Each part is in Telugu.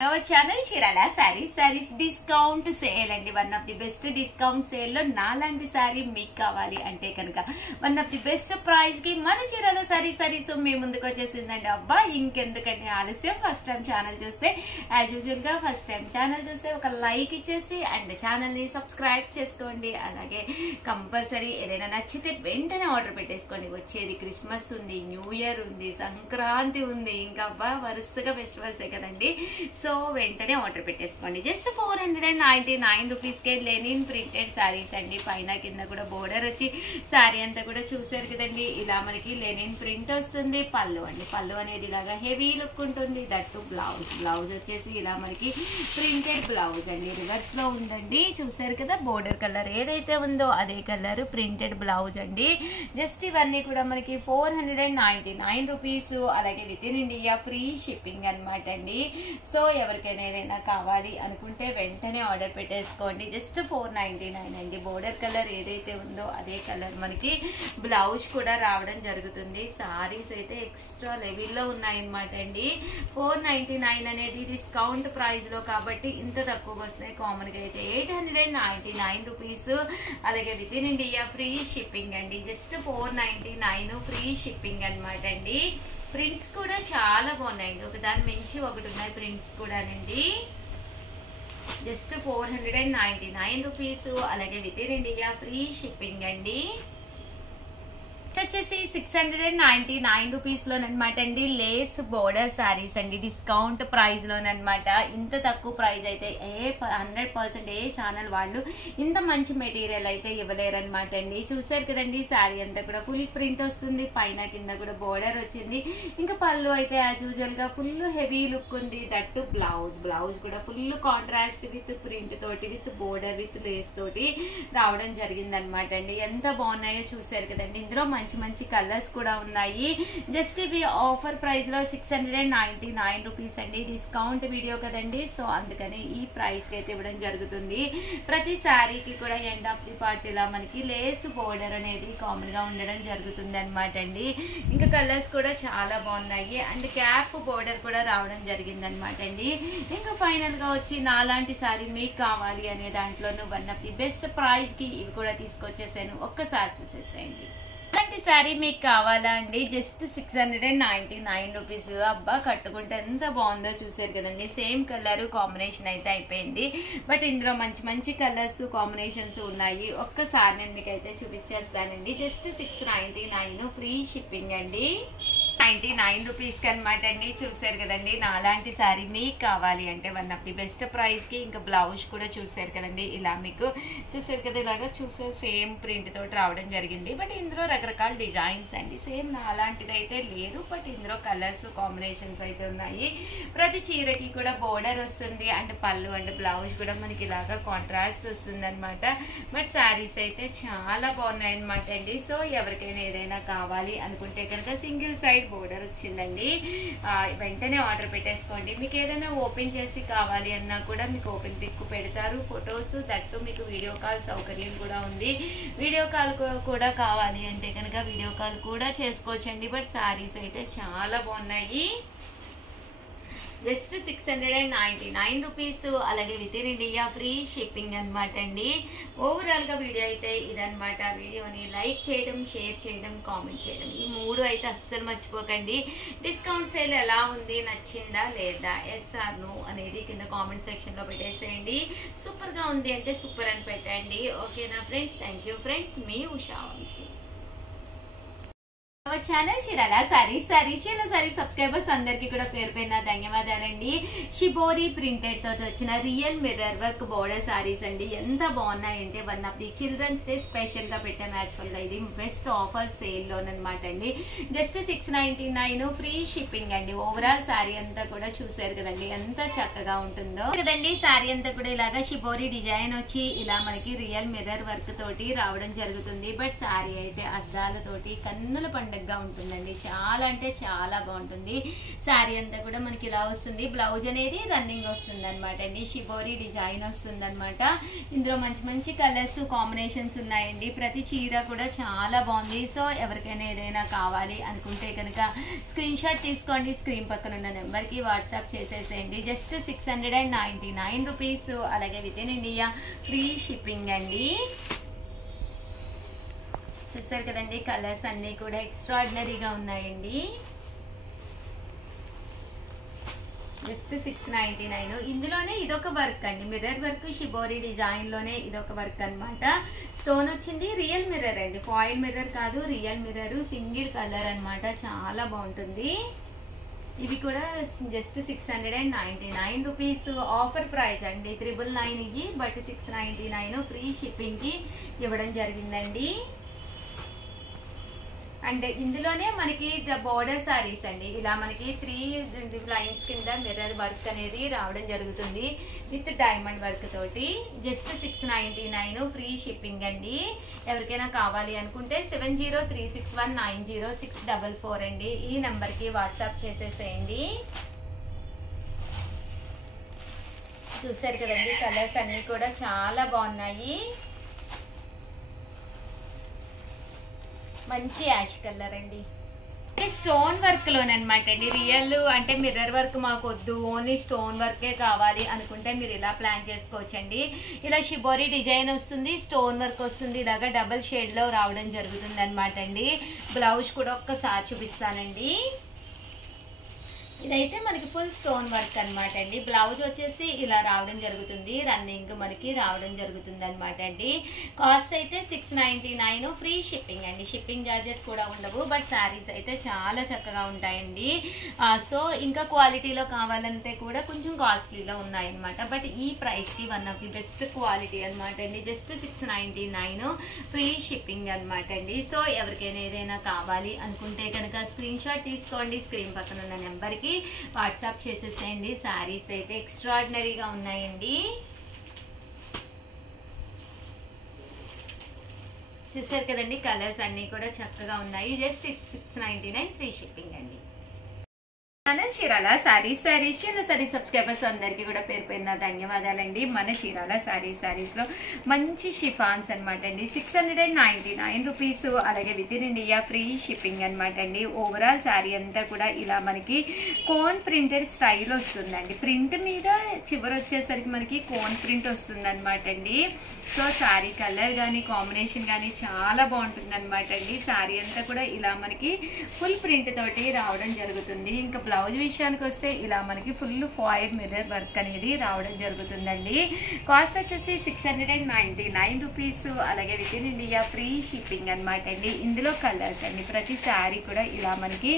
Our channel Chirala sarees discount sale and one of the best discount sale lo nalanti saree meeku kavali ante kanuka one of the best price ki mana Chirala sarees so me munduku vachesindandi abba inkendukante alasya first time channel chuste as usual ga first time channel chuste oka like ichesi and channel ni subscribe cheskondi alage compulsory edaina nachite ventane order petteskondi vachedi Christmas undi New Year undi Sankranti undi inka abba varusaga festivals e kadandi so వెంటనే ఆర్డర్ పెట్టేసుకోండి జస్ట్ 499 రూపీస్ కే లెనిన్ ప్రింటెడ్ సారీస్ అండి పైన కింద కూడా బోర్డర్ వచ్చి సారీ అంతా కూడా చూసారు కదండి ఇలా మనకి లెనిన్ ప్రింట్ వస్తుంది పళ్ళు అండి పళ్ళు అనేది ఇలాగా హెవీ లుక్ ఉంటుంది దట్టు బ్లౌజ్ వచ్చేసి ఇలా మనకి ప్రింటెడ్ బ్లౌజ్ అండి రివర్స్ లో ఉందండి చూసారు కదా బోర్డర్ కలర్ ఏదైతే ఉందో అదే కలర్ ప్రింటెడ్ బ్లౌజ్ అండి జస్ట్ ఇవన్నీ కూడా మనకి 499 రూపీస్ అలాగే within India free shipping అన్నమాట అండి సో ఎవరికైనా ఏదైనా కావాలి అనుకుంటే వెంటనే ఆర్డర్ పెట్టేసుకోండి జస్ట్ 499 అండి బోర్డర్ కలర్ ఏదైతే ఉందో అదే కలర్ మనకి బ్లౌజ్ కూడా రావడం జరుగుతుంది సారీస్ అయితే ఎక్స్ట్రా లెవెల్లో ఉన్నాయన్నమాట అండి 499 అనేది డిస్కౌంట్ ప్రైస్ లో కాబట్టి ఇంత తక్కువగా వస్తాయి కామన్ గా అయితే 899 రూపీస్ అలాగే within India free shipping అండి జస్ట్ 499 ఫ్రీ షిప్పింగ్ అన్నమాట అండి ప్రింట్స్ కూడా చాలా బాగున్నాయండి ఒక దాని మించి ఒకటి ఉన్నాయి ప్రింట్స్ కూడానండి జస్ట్ 499 రూపీస్ అలాగే within India free shipping అండి వచ్చేసి 699 రూపీస్ లోనమాట అండి లేస్ బోర్డర్ సారీస్ అండి డిస్కౌంట్ ప్రైస్ లోనమాట ఇంత తక్కువ ప్రైస్ అయితే 100% ఏ ఛానల్ వాళ్ళు ఇంత మంచి మెటీరియల్ అయితే ఇవ్వలేరనమాట అండి చూసారు కదండి సారీ అంతా కూడా ఫుల్ ప్రింట్ వస్తుంది పైన కింద కూడా బోర్డర్ వచ్చింది ఇంకా పళ్ళు అయితే యాజ్ యూజువల్ గా ఫుల్ హెవీ లుక్ ఉంది దట్టు బ్లౌజ్ కూడా ఫుల్ కాంట్రాస్ట్ విత్ ప్రింట్ తోటి విత్ బోర్డర్ విత్ లేస్ తోటి రావడం జరిగింది అనమాట అండి ఎంత బాగున్నాయో చూసారు కదండి ఇందులో మంచి కలర్స్ కూడా ఉన్నాయి జస్ట్ ఇవి ఆఫర్ ప్రైస్ లో 699 రూపీస్ అండి డిస్కౌంట్ వీడియో కదండి సో అందుకని ఈ ప్రైస్ కి అయితే ఇవ్వడం జరుగుతుంది ప్రతి సారీకి కూడా ఎండ్ ఆఫ్ ది పార్ట్ ఇలా మనకి లేస్ బోర్డర్ అనేది కామన్ గా ఉండడం జరుగుతుంది అనమాట అండి ఇంకా కలర్స్ కూడా చాలా బాగున్నాయి అండ్ క్యాప్ బోర్డర్ కూడా రావడం జరిగింది అనమాట అండి ఇంకా ఫైనల్ గా వచ్చి నాలాంటి సారీ మీకు కావాలి అనే దాంట్లోనూ one of the best price కి ఇవి కూడా తీసుకొచ్చేసాను ఒక్కసారి చూసేసేయండి అలాంటి సారీ మీకు కావాలా అండి జస్ట్ 699 రూపీస్ అబ్బా కట్టుకుంటే ఎంత బాగుందో చూసారు కదండి సేమ్ కలర్ కాంబినేషన్ అయితే అయిపోయింది బట్ ఇందులో మంచి కలర్స్ కాంబినేషన్స్ ఉన్నాయి ఒక్కసారి నేను మీకు అయితే చూపించేస్తానండి జస్ట్ 699 ఫ్రీ షిప్పింగ్ అండి 99 రూపీస్ కి అనమాట అండి చూసారు కదండి నాలాంటి సారీ మీకు కావాలి అంటే one of the best price కి ఇంకా బ్లౌజ్ కూడా చూసారు కదండి ఇలా మీకు చూసారు కదా ఇలాగా చూసారు సేమ్ ప్రింట్ తోటి రావడం జరిగింది బట్ ఇందులో రకరకాల డిజైన్స్ అండి సేమ్ నాలాంటిది అయితే లేదు బట్ ఇందులో కలర్స్ కాంబినేషన్స్ అయితే ఉన్నాయి ప్రతి చీరకి కూడా బోర్డర్ వస్తుంది అండ్ పళ్ళు అండ్ బ్లౌజ్ కూడా మనకి ఇలాగా కాంట్రాస్ట్ వస్తుంది అనమాట బట్ శారీస్ అయితే చాలా బాగున్నాయి అనమాట అండి సో ఎవరికైనా ఏదైనా కావాలి అనుకుంటే కనుక సింగిల్ సైడ్ బోర్డర్ వచ్చిందండి వెంటనే ఆర్డర్ పెట్టేసుకోండి మీకు ఏదైనా ఓపెన్ చేసి కావాలి అన్నా కూడా మీకు ఓపెన్ పిక్ పెడతారు ఫొటోస్ దట్టు మీకు వీడియో కాల్ సౌకర్యం కూడా ఉంది వీడియో కాల్ కూడా కావాలి అంటే కనుక వీడియో కాల్ కూడా చేసుకోవచ్చండి బట్ సారీస్ అయితే చాలా బాగున్నాయి జస్ట్ 699 రూపీస్ అలాగే within India free shipping అనమాట అండి ఓవరాల్ గా వీడియో అయితే ఇదనమాట వీడియోని లైక్ చేయడం షేర్ చేయడం కామెంట్ చేయడం ఈ మూడు అయితే అస్సలు మర్చిపోకండి డిస్కౌంట్ సేల్ ఎలా ఉంది నచ్చిందా లేదా ఎస్ ఆర్ నో అనేది కింద కామెంట్ సెక్షన్ లో పెట్టేసేయండి సూపర్ గా ఉంది అంటే సూపర్ అని పెట్టండి ఓకేనా ఫ్రెండ్స్ థ్యాంక్ యూ ఫ్రెండ్స్ మీ Usha Vamshi channel Chirala Chirala sorry subscribers అందరికి కూడా పేరు పేరున ధన్యవాదాలండి షిబోరి ప్రింటెడ్ తోటి వచ్చిన real mirror work border sarees అండి ఎంత బాగున్నాయంటే one of the children's day special గా పెట్టాము యాక్చువల్ గా ఇది బెస్ట్ ఆఫర్ సేల్ లోనమాట అండి జస్ట్ 699 ఫ్రీ షిప్పింగ్ అండి ఓవరాల్ సారీ అంతా కూడా చూసారు కదండి ఎంత చక్కగా ఉంటుందో కదండి సారీ అంతా కూడా ఇలాగా షిబోరి డిజైన్ వచ్చి ఇలా మనకి రియల్ మిర్రర్ వర్క్ తోటి రావడం జరుగుతుంది బట్ సారీ అయితే అద్దాలతోటి కన్నుల పండుగ పండగగా ఉంటుందండి. చాలా అంటే చాలా బాగుంటుంది. శారీ అంతా కూడా మనకి ఇలా వస్తుంది. బ్లౌజ్ అనేది రన్నింగ్ వస్తుంది అనమాట అండి. షిబోరి డిజైన్ వస్తుంది అనమాట. ఇందులో మంచి మంచి కలర్స్ కాంబినేషన్స్ ఉన్నాయండి. ప్రతి చీర కూడా చాలా బాగుంది. సో ఎవరికైనా ఏదైనా కావాలి అనుకుంటే కనుక స్క్రీన్ షాట్ తీసుకోండి. స్క్రీన్ పక్కన ఉన్న నెంబర్కి వాట్సాప్ చేసేసేయండి. Just 699 rupees. అలాగే within India free shipping అండి. చూసారు కదండి, కలర్స్ అన్నీ కూడా ఎక్స్ట్రాడినరీగా ఉన్నాయండి. జస్ట్ 699. ఇందులోనే ఇదొక వర్క్ అండి, మిర్రర్ వర్క్, షిబోరి డిజైన్ లోనే ఇదొక వర్క్ అనమాట. స్టోన్ వచ్చింది, రియల్ మిర్రర్ అండి, ఫాయిల్ మిర్రర్ కాదు, రియల్ మిర్రర్, సింగిల్ కలర్ అనమాట. చాలా బాగుంటుంది. ఇవి కూడా జస్ట్ 699 రూపీస్. ఆఫర్ ప్రైస్ అండి, 999 ఇవి, బట్ 699 ఫ్రీ షిప్పింగ్ కి ఇవ్వడం జరిగిందండి. అండ్ ఇందులోనే మనకి బోర్డర్ సారీస్ అండి, ఇలా మనకి 3 లైన్స్ కింద మిర్రర్ వర్క్ అనేది రావడం జరుగుతుంది విత్ డైమండ్ వర్క్ తోటి. జస్ట్ 699 ఫ్రీ షిప్పింగ్ అండి. ఎవరికైనా కావాలి అనుకుంటే 7036190644 అండి, ఈ నెంబర్కి వాట్సాప్ చేసేసేయండి. చూసారు కదండి, కలర్స్ అన్నీ కూడా చాలా బాగున్నాయి. మంచి యాష్ కలర్ అండి, స్టోన్ వర్క్ లోనమాట అండి. రియల్ అంటే మిర్రర్ వర్క్ మాకు వద్దు, ఓన్లీ స్టోన్ వర్కే కావాలి అనుకుంటే మీరు ఇలా ప్లాన్ చేసుకోవచ్చండి. ఇలా షిబోరి డిజైన్ వస్తుంది, స్టోన్ వర్క్ వస్తుంది, ఇలాగా డబల్ షేడ్ లో రావడం జరుగుతుంది అనమాట అండి. బ్లౌజ్ కూడా ఒక్కసారి చూపిస్తానండి. ఇదైతే మనకి ఫుల్ స్టోన్ వర్క్ అనమాట అండి. బ్లౌజ్ వచ్చేసి ఇలా రావడం జరుగుతుంది, రన్నింగ్ మనకి రావడం జరుగుతుంది అనమాట అండి. కాస్ట్ అయితే 699 ఫ్రీ షిప్పింగ్ అండి. షిప్పింగ్ ఛార్జెస్ కూడా ఉండవు, బట్ శారీస్ అయితే చాలా చక్కగా ఉంటాయండి. సో ఇంకా క్వాలిటీలో కావాలంటే కూడా కొంచెం కాస్ట్లీలో ఉన్నాయన్నమాట, బట్ ఈ ప్రైస్కి one of the best quality అనమాట అండి. జస్ట్ 699 ఫ్రీ షిప్పింగ్ అనమాట అండి. సో ఎవరికైనా ఏదైనా కావాలి అనుకుంటే కనుక స్క్రీన్ షాట్ తీసుకోండి. స్క్రీన్ పక్కన ఉన్న నెంబర్కి వాట్సాప్ చేసేసేయండి. శారీస్ అయితే ఎక్స్ట్రాడినరీగా ఉన్నాయండి. చూసారు కదండి, కలర్స్ అన్నీ కూడా చక్కగా ఉన్నాయి. జస్ట్ 699 ఫ్రీ షిప్పింగ్ అండి. మన చీరాల సారీస్ సబ్స్క్రైబర్స్ అందరికీ కూడా పేరు పేరున ధన్యవాదాలండి. మన చీరాల సారీస్ లో మంచి షిఫాన్స్ అనమాట అండి. 699 రూపీస్. అలాగే within India free shipping అనమాట అండి. ఓవరాల్ శారీ అంతా కూడా ఇలా మనకి కోన్ ప్రింటెడ్ స్టైల్ వస్తుందండి. ప్రింట్ మీద చివరి వచ్చేసరికి మనకి కోన్ ప్రింట్ వస్తుంది అనమాట అండి. సో శారీ కలర్ కానీ కాంబినేషన్ కానీ చాలా బాగుంటుంది అనమాట అండి. శారీ అంతా కూడా ఇలా మనకి ఫుల్ ప్రింట్ తోటి రావడం జరుగుతుంది. ఇంకా బ్లౌజ్ విషయానికి వస్తే ఇలా మనకి ఫుల్ ఫాయిల్ మిర్రర్ వర్క్ అనేది రావడం జరుగుతుందండి. కాస్ట్ వచ్చేసి 699 రూపీస్. అలాగే within India free shipping అనమాట అండి. ఇందులో కలర్స్ అండి, ప్రతి శారీ కూడా ఇలా మనకి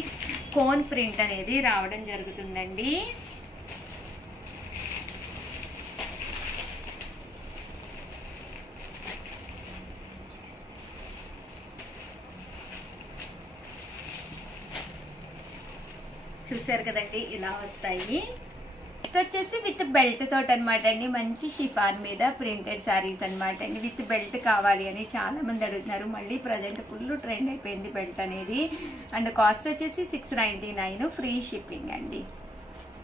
కోన్ ప్రింట్ అనేది రావడం జరుగుతుందండి. చూసారు కదండి, ఇలా వస్తాయి. నెక్స్ట్ వచ్చేసి విత్ బెల్ట్ తోటి అనమాట అండి. మంచి షిఫాన్ మీద ప్రింటెడ్ శారీస్ అనమాట అండి. విత్ బెల్ట్ కావాలి అని చాలా మంది అడుగుతున్నారు. మళ్ళీ ప్రజెంట్ ఫుల్ ట్రెండ్ అయిపోయింది బెల్ట్ అనేది. అండ్ కాస్ట్ వచ్చేసి 699 ఫ్రీ షిప్పింగ్ అండి.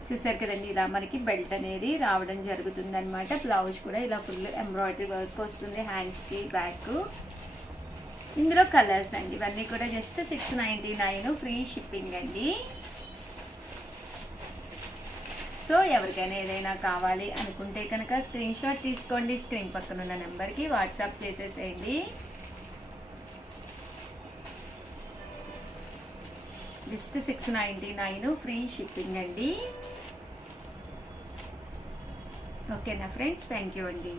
చూసారు కదండి, ఇలా మనకి బెల్ట్ అనేది రావడం జరుగుతుంది అనమాట. బ్లౌజ్ కూడా ఇలా ఫుల్ ఎంబ్రాయిడరీ వర్క్ వస్తుంది, హ్యాండ్స్ కి బ్యాక్. ఇందులో కలర్స్ అండి, ఇవన్నీ కూడా జస్ట్ 699 ఫ్రీ షిప్పింగ్ అండి. సో ఎవరికైనా ఏదైనా కావాలి అనుకుంటే కనుక స్క్రీన్ షాట్ తీసుకోండి. స్క్రీన్ పక్కన ఉన్న నెంబర్కి వాట్సాప్ చేసేసేయండి. జస్ట్ 699 ఫ్రీ షిప్పింగ్ అండి. ఓకేనా ఫ్రెండ్స్, థ్యాంక్ యూ అండి.